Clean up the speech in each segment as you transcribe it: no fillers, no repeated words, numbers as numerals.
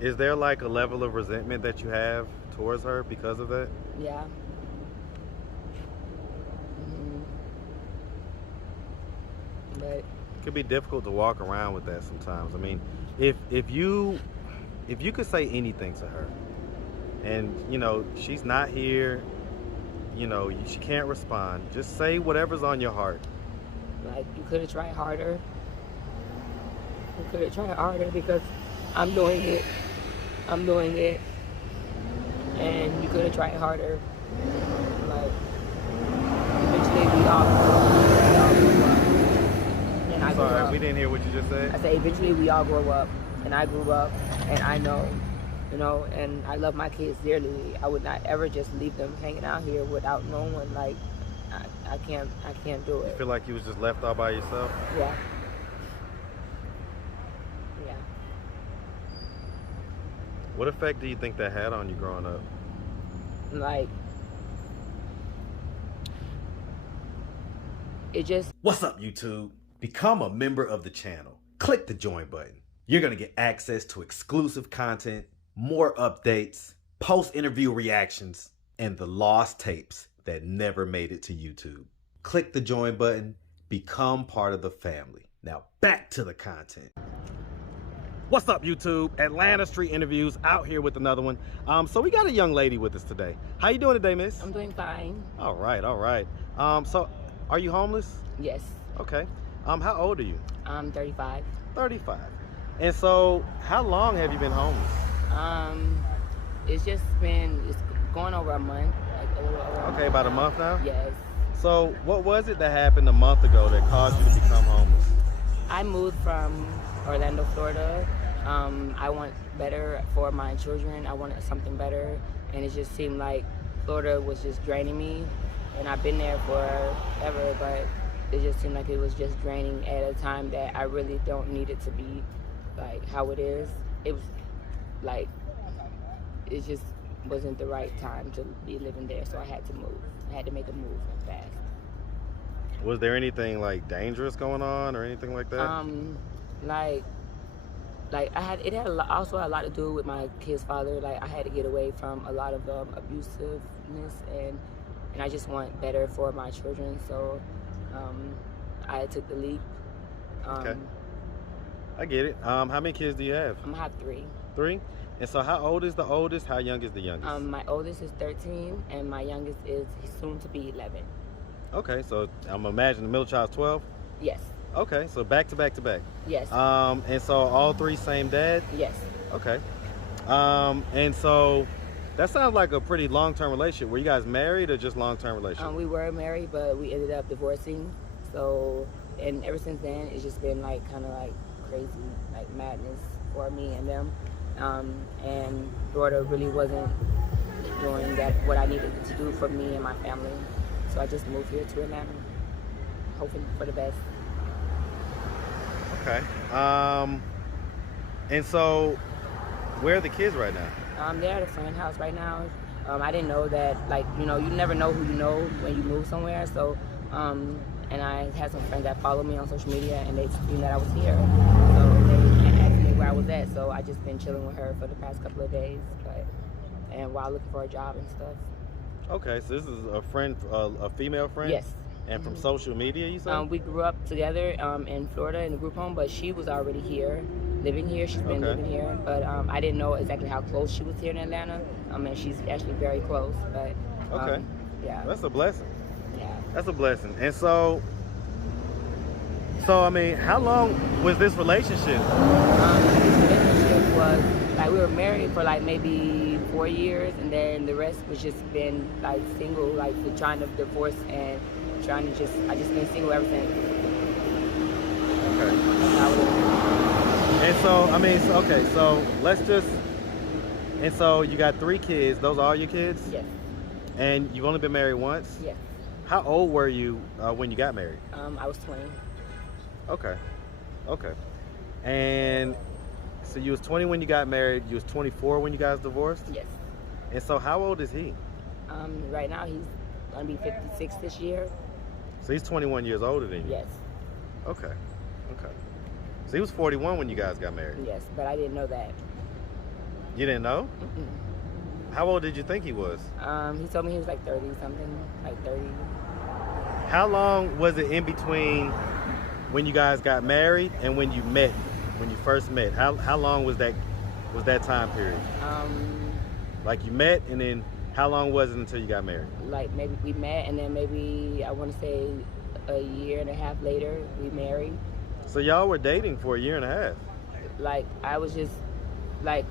Is there like a level of resentment that you have towards her because of that? Yeah. hmm But It could be difficult to walk around with that sometimes. I mean, if you could say anything to her, and she's not here, she can't respond. Just say whatever's on your heart. like, you could have tried harder. You could have tried harder because I'm doing it. I'm doing it, and you could have tried harder. Like, eventually we all grew up. And I'm I grew sorry, up. we didn't hear what you just said. I say eventually we all grow up, and I grew up, and I know, and I love my kids dearly. I would not ever just leave them hanging out here without no one. Like, I can't do You it. feel like you was just left all by yourself? Yeah, yeah. What effect do you think that had on you growing up? Like, it just What's up, YouTube? Become a member of the channel. Click the join button. You're going to get access to exclusive content, more updates, post-interview reactions, and the lost tapes that never made it to YouTube. Click the join button. Become part of the family. Now back to the content. What's up, YouTube? Atlanta Street Interviews out here with another one. So we got a young lady with us today. How you doing today, miss? I'm doing fine. All right, all right. So are you homeless? Yes, Okay. How old are you? I'm 35. 35. And so how long have you been homeless? It's going over a month, like a little over. Okay, about a month now? Yes. So what was it that happened a month ago that caused you to become homeless? I moved from Orlando, Florida. I want better for my children. I wanted something better, and it just seemed like Florida was just draining me. And I've been there forever, but it just seemed like it was just draining at a time that I really don't need it to be like how it is. It was like, it just wasn't the right time to be living there, so I had to move. I had to make a move fast. Was there anything like dangerous going on or anything like that? Like it had also a lot to do with my kid's father. Like, I had to get away from a lot of abusiveness, and I just want better for my children. So I took the leap. Okay. I get it. How many kids do you have? I'm gonna have three. 3? And so how old is the oldest? How young is the youngest? My oldest is 13, and my youngest is soon to be 11. Okay, so I'm imagining the middle child's 12? Yes. Okay, so back to back to back. Yes. And so all 3 same dad? Yes. Okay. And so that sounds like a pretty long-term relationship. Were you guys married or just long-term relationship? We were married, but we ended up divorcing. So, and ever since then, it's just been like kind of like crazy, like madness for me and them. And Florida really wasn't doing what I needed to do for me and my family. So I just moved here to Atlanta, hoping for the best. Okay. And so where are the kids right now? They're at a friend's house right now. I didn't know that, like, you never know who you know when you move somewhere. So, and I had some friends that follow me on social media, and they seen that I was here. So they asked me where I was at. So I just been chilling with her for the past couple of days, and while looking for a job and stuff. Okay, so this is a friend, a female friend? Yes. And from social media, you said? We grew up together in Florida in a group home, but she was already here, living here. She's been living here, but I didn't know exactly how close she was here in Atlanta. And she's actually very close, but Okay. yeah. That's a blessing. Yeah. That's a blessing. And so I mean, how long was this relationship? This relationship was like, we were married for like maybe 4 years, and then the rest was just been like single, like trying to divorce and trying to I just been single ever since. Okay. And so, I mean, so let's just, and so you got 3 kids. Those are all your kids? Yes. And you've only been married once? Yes. How old were you when you got married? I was 20. Okay. Okay. And so you was 20 when you got married. You was 24 when you guys divorced? Yes. And so how old is he? Right now he's gonna be 56 this year. So he's 21 years older than you? Yes. Okay. Okay. So he was 41 when you guys got married? Yes, but I didn't know that. You didn't know? Mm-mm. How old did you think he was? He told me he was like 30 something, like 30. How long was it in between when you guys got married and when you met, when you first met? How long was that time period? Like you met, and then how long was it until you got married? Like maybe we met, and then maybe I want to say a year and a half later we married. So y'all were dating for a year and a half. Like I was just like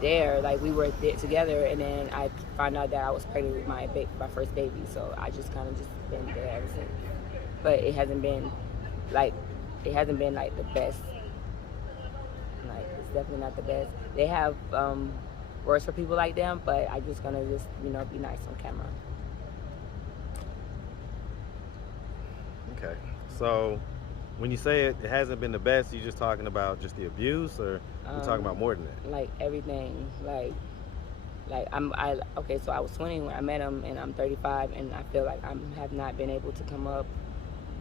there, like we were there together, and then I found out that I was pregnant with my first baby. So I just kind of just been there ever since. But like it hasn't been like the best. Like it's definitely not the best. They have words for people like them, but I just gonna just be nice on camera. Okay. So when you say it hasn't been the best, you just talking about just the abuse, or you talking about more than that? Like everything. Like okay. So I was 20 when I met him, and I'm 35, and I feel like I have not been able to come up.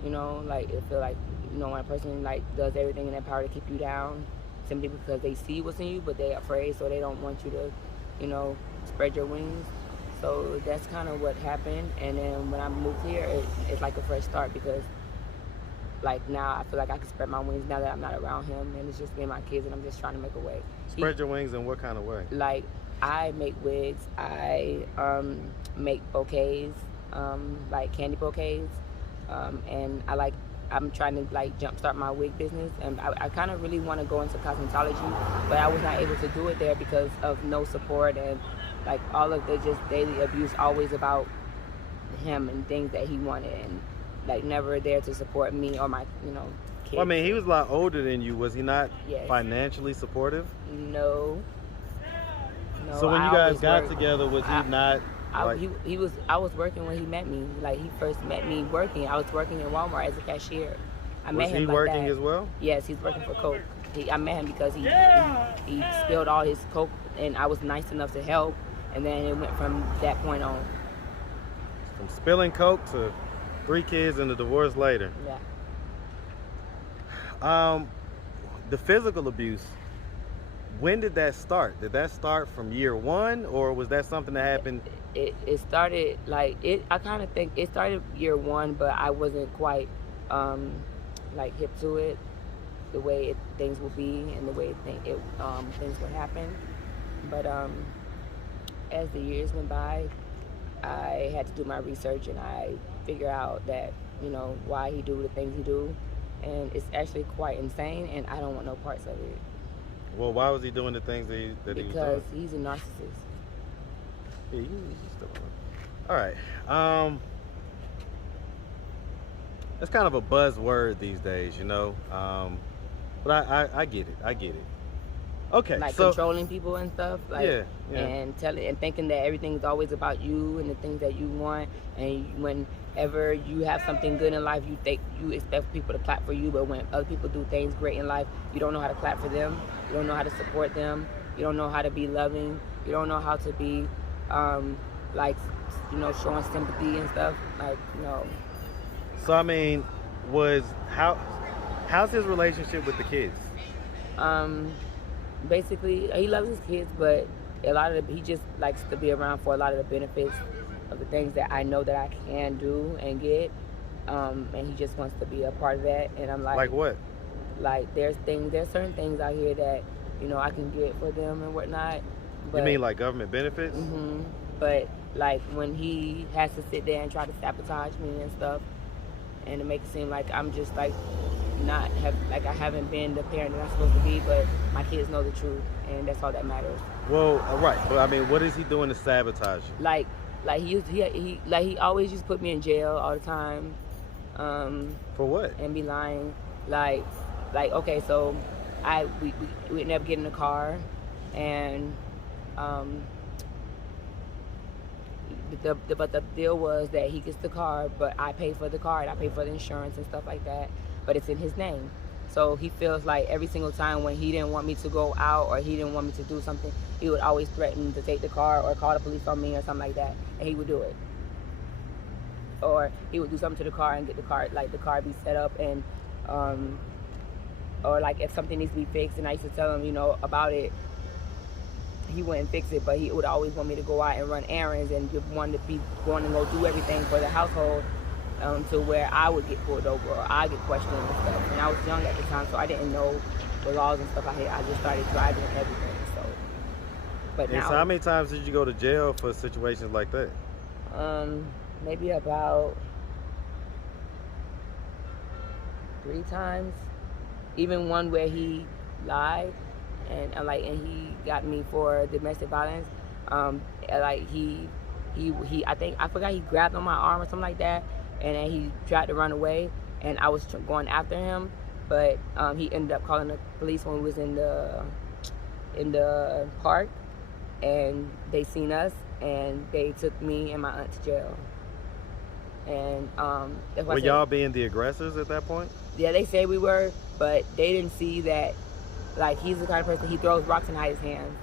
Like it feel like when a person like does everything in their power to keep you down, simply because they see what's in you, but they're afraid, so they don't want you to, spread your wings. So that's kind of what happened. And then when I moved here, it's like a fresh start, because like now I feel like I can spread my wings now that I'm not around him, and it's just me and my kids, and I'm just trying to make a way. Spread your wings in what kind of way? Like I make wigs, I make bouquets, like candy bouquets, and I'm trying to like jumpstart my wig business, and I kind of really want to go into cosmetology, but I was not able to do it there because of no support, and like all of the just daily abuse always about him and things that he wanted, and like never there to support me or my kids. Well, I mean, he was a lot older than you. Was he not Yes. financially supportive? No. So when you guys got together, was he not? I was working when he met me. Like he first met me working. I was working in Walmart as a cashier. I met him Was he like working that. as well? Yes, he's working for Coke. I met him because he spilled all his Coke, and I was nice enough to help, and then it went from that point on. From spilling Coke to 3 kids and a divorce later. Yeah. The physical abuse. When did that start? Did that start from year 1, or was that something that happened? It started like it. I kind of think it started year 1, but I wasn't quite like hip to it, the way things would be and the way things would happen. But as the years went by, I had to do my research, and I figure out that why he do the things he do, and it's actually quite insane, and I don't want no parts of it. Well, why was he doing the things that he was doing? Because he's a narcissist. Yeah, he's still on. All right. That's kind of a buzzword these days, but I get it. I get it. Okay. Like so, controlling people and stuff. Like, yeah. And thinking that everything's always about you and the things that you want. And whenever you have something good in life, you expect people to clap for you. But when other people do things great in life, you don't know how to clap for them. You don't know how to support them. You don't know how to be loving. You don't know how to be, showing sympathy and stuff. So I mean, how's his relationship with the kids? Basically, he loves his kids, but he just likes to be around for a lot of the benefits of the things that I know that I can do and get, and he just wants to be a part of that. And I'm like what? Like there's certain things out here that I can get for them and whatnot. But, you mean like government benefits? Mm-hmm. But like when he has to sit there and try to sabotage me and stuff, and to make it seem like I'm just like I haven't been the parent that I'm supposed to be, but my kids know the truth, and that's all that matters. Well, right, but I mean, what is he doing to sabotage you? Like he always just put me in jail all the time. For what? And be lying. Like okay, so we never get in the car, and but the deal was that he gets the car, but I pay for the car and I pay for the insurance and stuff like that, but it's in his name. So he feels like every single time when he didn't want me to go out or he didn't want me to do something, he would always threaten to take the car or call the police on me or something like that, and he would do it. Or he would do something to the car and get the car be set up, and or like if something needs to be fixed, and I used to tell him about it, he wouldn't fix it, but he would always want me to go out and run errands and just wanted to be going to go do everything for the household, to where I would get pulled over or I get questioned and stuff. And I was young at the time, so I didn't know the laws and stuff. I just started driving and everything. So, but And now, so how many times did you go to jail for situations like that? maybe about 3 times. Even one where he lied and he got me for domestic violence. He I think I forgot, he grabbed on my arm or something like that, and then he tried to run away, and I was going after him, but he ended up calling the police when we was in the park, and they seen us and they took me and my aunt to jail. And Were y'all being the aggressors at that point? Yeah, they say we were, but they didn't see that. Like, he's the kind of person, he throws rocks and hides his hands.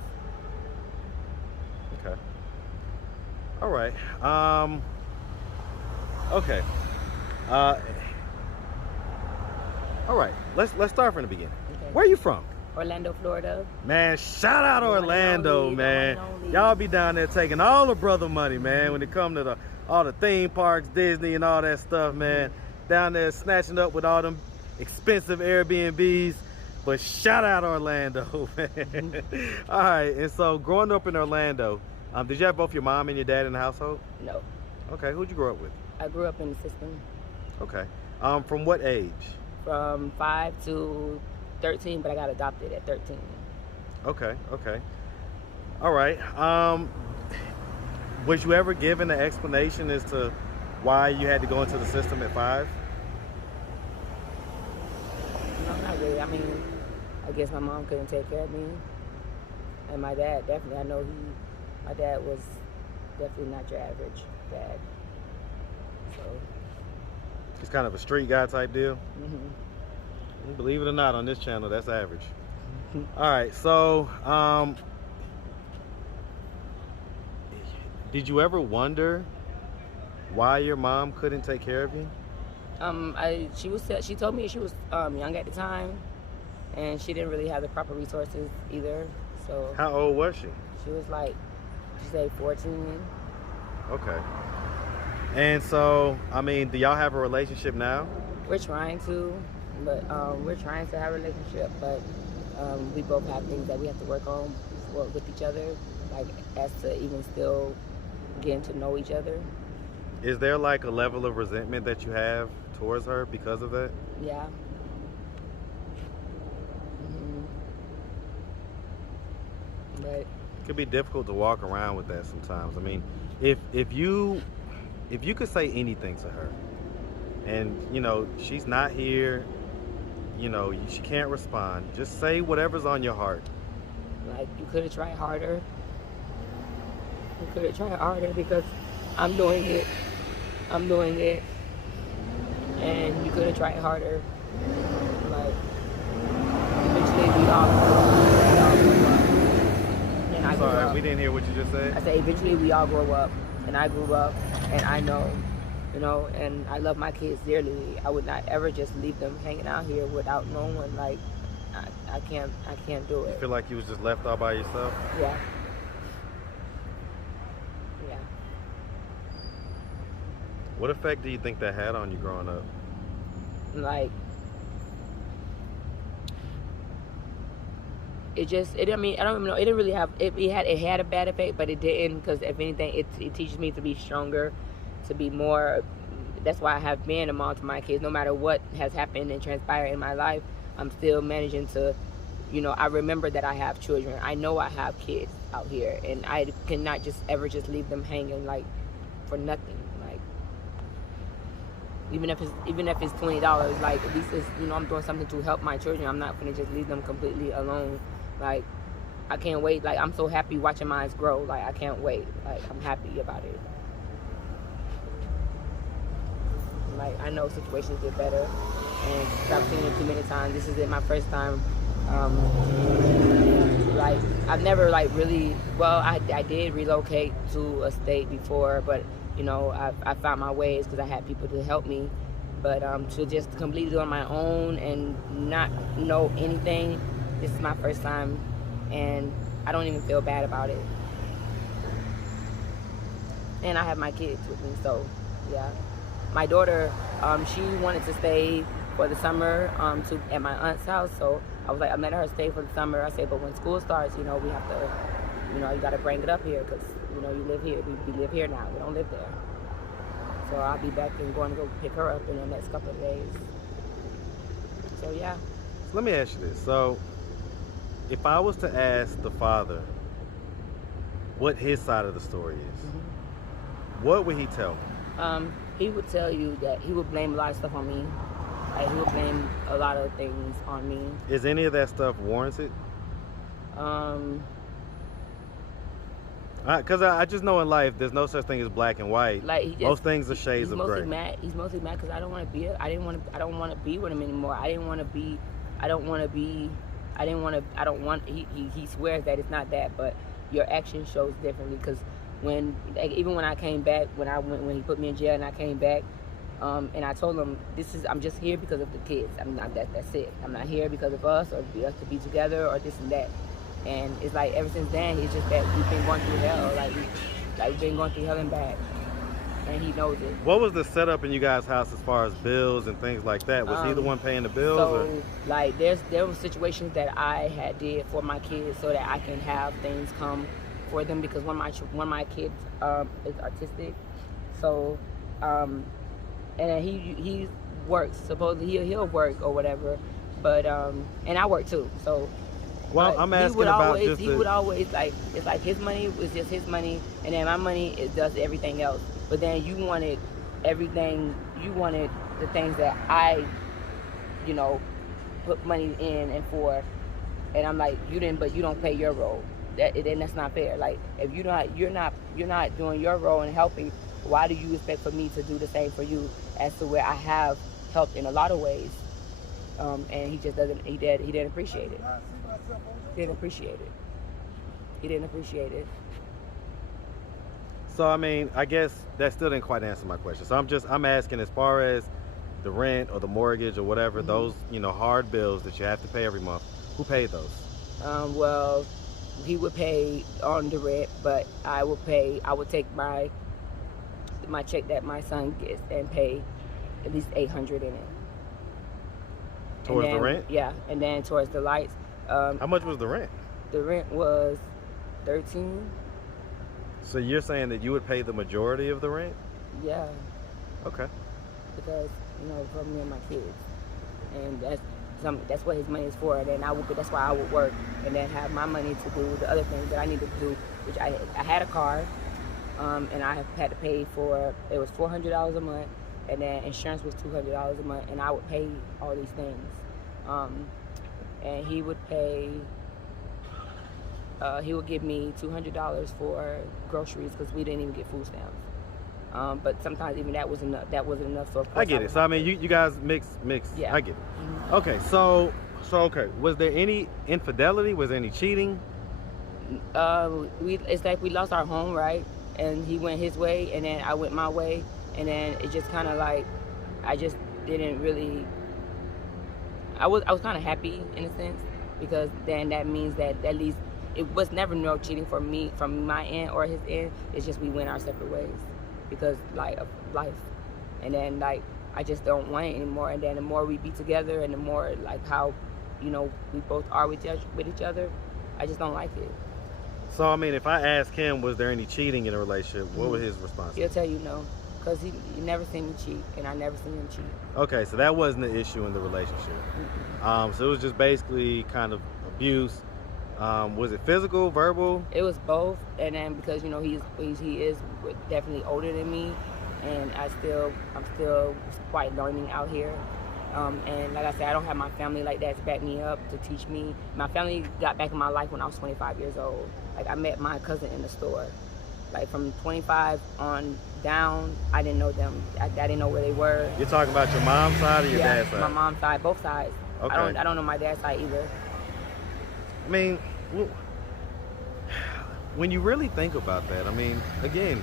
Okay. All right. Okay. All right. Let's start from the beginning. Okay. Where are you from? Orlando, Florida. Man, shout out Orlando, man. only. Y'all be down there taking all the brother money, man, when it come to all the theme parks, Disney and all that stuff, man. Down there snatching up with all them expensive Airbnbs. But shout out Orlando, man. All right, and so growing up in Orlando, did you have both your mom and your dad in the household? No. Okay, who'd you grow up with? I grew up in the system. Okay. From what age? From 5 to 13, but I got adopted at 13. Okay. All right. Was you ever given an explanation as to why you had to go into the system at 5? No, not really. I mean, I guess my mom couldn't take care of me. And my dad, definitely, I know my dad was definitely not your average dad. So. He's kind of a street guy type deal? Mm-hmm. Believe it or not, on this channel, that's average. All right, so did you ever wonder why your mom couldn't take care of you? She told me she was young at the time, and she didn't really have the proper resources either. So. How old was she? She was like, she said 14. Okay. And so, I mean, do y'all have a relationship now? We're trying to, but we're trying to have a relationship, but we both have things that we have to work on with each other, like as to even still getting to know each other. Is there like a level of resentment that you have towards her because of that? Yeah. Mm-hmm. But it could be difficult to walk around with that sometimes. I mean, if you could say anything to her, and you know she's not here, you know she can't respond, just say whatever's on your heart. Like, you could have tried harder. You could have tried harder, because I'm doing it, and you could have tried harder. Like, eventually we all grow up. And I Sorry, we didn't hear what you just said. I said eventually we all grow up, and I grew up, and I know, you know, and I love my kids dearly. I would not ever just leave them hanging out here without no one. Like, I can't do it. You feel like you was just left all by yourself? Yeah. What effect do you think that had on you growing up? Like, I don't even know, it didn't really have, it had a bad effect, but it didn't, because if anything, it teaches me to be stronger, to be more. That's why I have been a mom to my kids. No matter what has happened and transpired in my life, I'm still managing to, you know, I remember that I have children. I know I have kids out here, and I cannot just ever just leave them hanging, like, for nothing. Like, even if it's $20, like, at least it's, you know, I'm doing something to help my children. I'm not gonna just leave them completely alone. Like, I can't wait. Like, I'm so happy watching mine grow. Like, I can't wait. Like, I'm happy about it. Like, I know situations get better, and I've seen it too many times. This is my first time. Like, I've never, like, really, well, I did relocate to a state before, but, you know, I found my ways because I had people to help me. But to just completely do it on my own and not know anything, this is my first time. And I don't even feel bad about it. And I have my kids with me, so yeah. My daughter, she wanted to stay for the summer at my aunt's house, so I was like, I let her stay for the summer. I said, but when school starts, we have to, you got to bring it up here because, you live here. We live here now. We don't live there. So I'll be back and going to go pick her up in the next couple of days. So yeah. So let me ask you this. So if I was to ask the father what his side of the story is, what would he tell me? He would tell you that he would blame a lot of stuff on me. Like, he would blame a lot of things on me. Is any of that stuff warranted? Because I just know in life there's no such thing as black and white. Like, most things are shades of gray. He's mostly mad because I don't want to be. I don't want to be with him anymore. I don't want. He swears that it's not that, but your action shows differently. Because even when I came back, when he put me in jail and I came back, and I told him I'm just here because of the kids. That's it. I'm not here because of us or us to be together or this and that. And it's like ever since then, it's just that we've been going through hell. Like we've been going through hell and back. And he knows it. What was the setup in you guys' house as far as bills and things like that? Was he the one paying the bills? So, like, there were situations that I had did for my kids so that I can have things come for them, because one of my kids is artistic. So, and then he works. Supposedly he'll work or whatever, but and I work too. So. Well, I'm asking about he would always, like, it's like his money was just his money, and then my money, it does everything else. But then you wanted everything, you wanted the things that I, put money in and for, and I'm like, you didn't, but you don't play your role. That's not fair. Like, if you're not doing your role and helping, why do you expect for me to do the same for you, as to where I have helped in a lot of ways, and he just doesn't. He didn't appreciate it. He didn't appreciate it. So, I mean, I guess that still didn't quite answer my question. So I'm asking, as far as the rent or the mortgage or whatever, those, hard bills that you have to pay every month, who paid those? Well, he would pay on the rent, but I would take my check that my son gets and pay at least $800 in it. Towards the rent? Yeah, and then towards the lights. How much was the rent? The rent was $13. So you're saying that you would pay the majority of the rent? Yeah. Okay. Because, for me and my kids. And that's what his money is for. And then that's why I would work and then have my money to do the other things that I needed to do, which I had a car, and I had to pay for, it was $400 a month, and then insurance was $200 a month, and I would pay all these things. And he would pay, he would give me $200 for groceries because we didn't even get food stamps. But sometimes even that wasn't enough. So I get it. So I mean, you guys mix. Yeah. I get it. Okay. So okay. Was there any infidelity? Was there any cheating? It's like we lost our home, right? And he went his way, and then I went my way, and then it just kind of like, I just didn't really. I was kind of happy in a sense, because then that means that at least it was never no cheating for me from my end or his end. It's just we went our separate ways because of life, and then I just don't want it anymore. And then the more we be together and the more how we both are with each other, I just don't like it. So I mean, if I ask him, was there any cheating in a relationship, what was his response? He'll tell you no. Because he never seen me cheat, and I never seen him cheat. Okay, so that wasn't the issue in the relationship. So it was just basically kind of abuse. Was it physical, verbal? It was both, and then because he is definitely older than me, and I'm still quite learning out here. And like I said, I don't have my family like that to back me up, to teach me. My family got back in my life when I was 25 years old. Like, I met my cousin in the store. Like, from 25 on down, I didn't know them. I didn't know where they were. You're talking about your mom's side or your dad's side? My mom's side, both sides. Okay. I don't know my dad's side either. I mean, when you really think about that, I mean, again,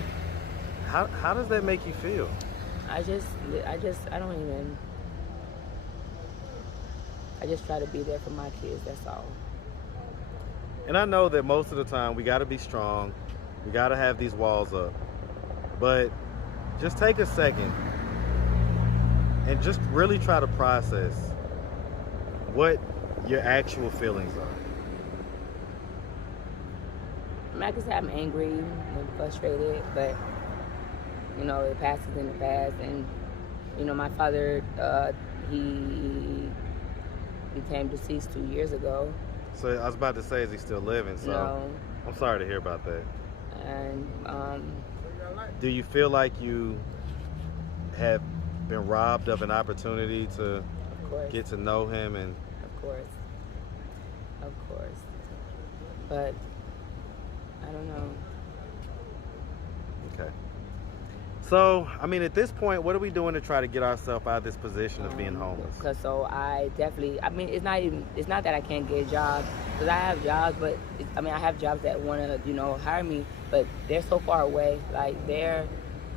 how does that make you feel? I just try to be there for my kids, that's all. And I know that most of the time we got to be strong. We got to have these walls up. But just take a second and just really try to process what your actual feelings are. I can say I'm angry and frustrated, but you know, the past is in the past. And you know, my father, he became deceased 2 years ago. So I was about to say, is he still living? So No. I'm sorry to hear about that. And do you feel like you have been robbed of an opportunity to of course, get to know him? And of course, but I don't know. okay. So, I mean, at this point, what are we doing to try to get ourselves out of this position of being homeless? Cause so I definitely, I mean, it's not that I can't get a job, cause I have jobs, but I have jobs that wanna, you know, hire me, but they're so far away. Like they're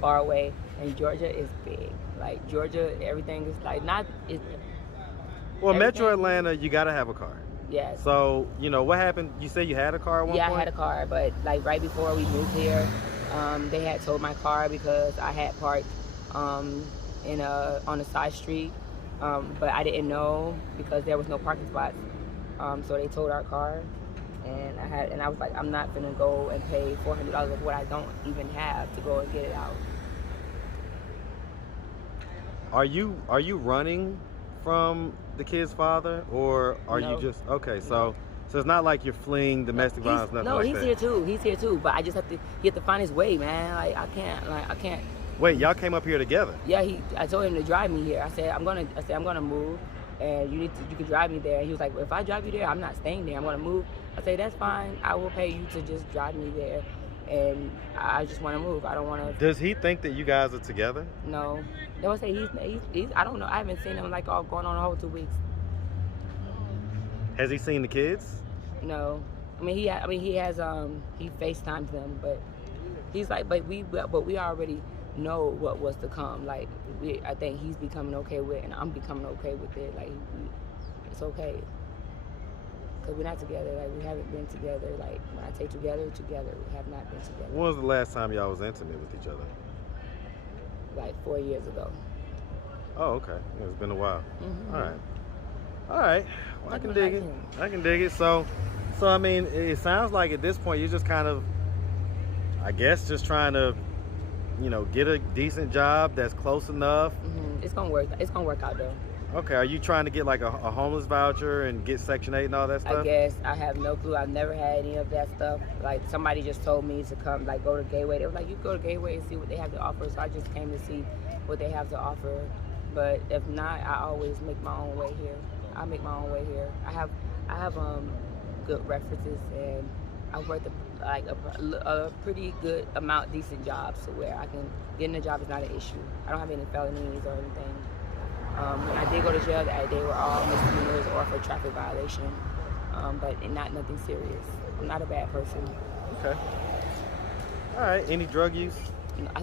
far away, and Georgia is big. Like Georgia, everything is like not. Well, Metro Atlanta, you gotta have a car. Yes. So, you know, what happened? You said you had a car at one point? Yeah, I had a car, but like right before we moved here, they had towed my car because I had parked on a side street, but I didn't know because there was no parking spots. So they towed our car, and I was like, I'm not gonna go and pay $400 of what I don't even have to go and get it out. Are you running from the kid's father, or are No. you just okay? So it's not like you're fleeing domestic violence, nothing like that. No, he's here too. But I just he have to find his way, man. Like I can't. Wait, y'all came up here together? Yeah, I told him to drive me here. I said I'm gonna move, and you can drive me there. And he was like, well, if I drive you there, I'm not staying there. I'm gonna move. I say that's fine. I will pay you to just drive me there, and I just want to move. I don't want to. Does he think that you guys are together? No, they would say he's. I don't know. I haven't seen him like all going on a whole 2 weeks. Has he seen the kids? No, he has he FaceTimes them, but he's like, but we already know what was to come. Like I think he's becoming okay with it, and I'm becoming okay with it. Like it's okay, cause we're not together. Like we haven't been together. Like when I say together, we have not been together. When was the last time y'all was intimate with each other? Like 4 years ago. Oh, okay. Yeah, it's been a while. Mm-hmm. All right. Well, I can dig it. So I mean, it sounds like at this point you're just kind of, I guess, just trying to, you know, get a decent job that's close enough. Mm-hmm. It's gonna work out though. Okay. Are you trying to get like a homeless voucher and get Section 8 and all that stuff? I guess. I have no clue. I've never had any of that stuff. Like somebody just told me to come, like go to Gateway. They was like, you go to Gateway and see what they have to offer. So I just came to see what they have to offer. But if not, I always make my own way here. I make my own way here. I have good references, and I worked a pretty good amount, decent jobs, to where I can getting a job is not an issue. I don't have any felonies or anything. When I did go to jail, they were all misdemeanors or for traffic violation, but not nothing serious. I'm not a bad person. Okay. All right. Any drug use?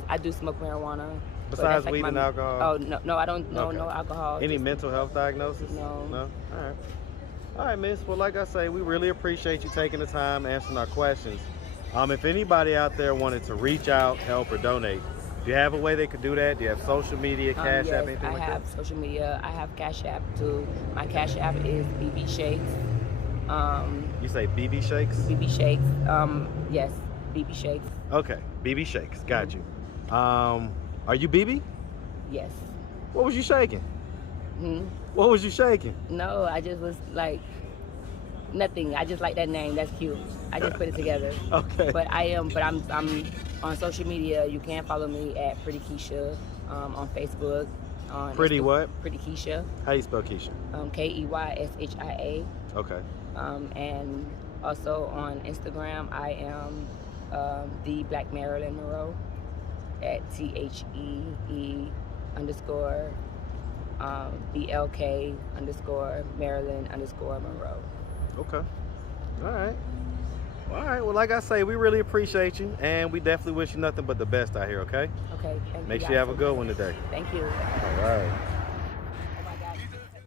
I do smoke marijuana. Besides weed and alcohol? Oh no, I don't. No, okay. No alcohol. Any mental health diagnosis? No. No. All right, miss. Well, like I say, we really appreciate you taking the time answering our questions. If anybody out there wanted to reach out, help, or donate, do you have a way they could do that? Do you have social media, Cash App, anything like that? I have social media. I have Cash App too. My Cash App is bebeshakes. You say bebeshakes? Bebeshakes. Yes, bebeshakes. Okay, bebeshakes. Got you. Are you BB? Yes. What was you shaking? What was you shaking? No, I just was like, nothing. I just like that name. That's cute. I just put it together. Okay. But I'm on social media. You can follow me at Pretty Keisha on Facebook. Pretty what? Pretty Keisha. How you spell Keisha? Keyshia. Okay. And also on Instagram, I am the Black Marilyn Monroe at THEE_BLK _Marilyn_Monroe. Okay. All right. Well, like I say, we really appreciate you, and we definitely wish you nothing but the best out here, okay? Okay. Thank you. Make sure you have a good one today. Thank you. All right.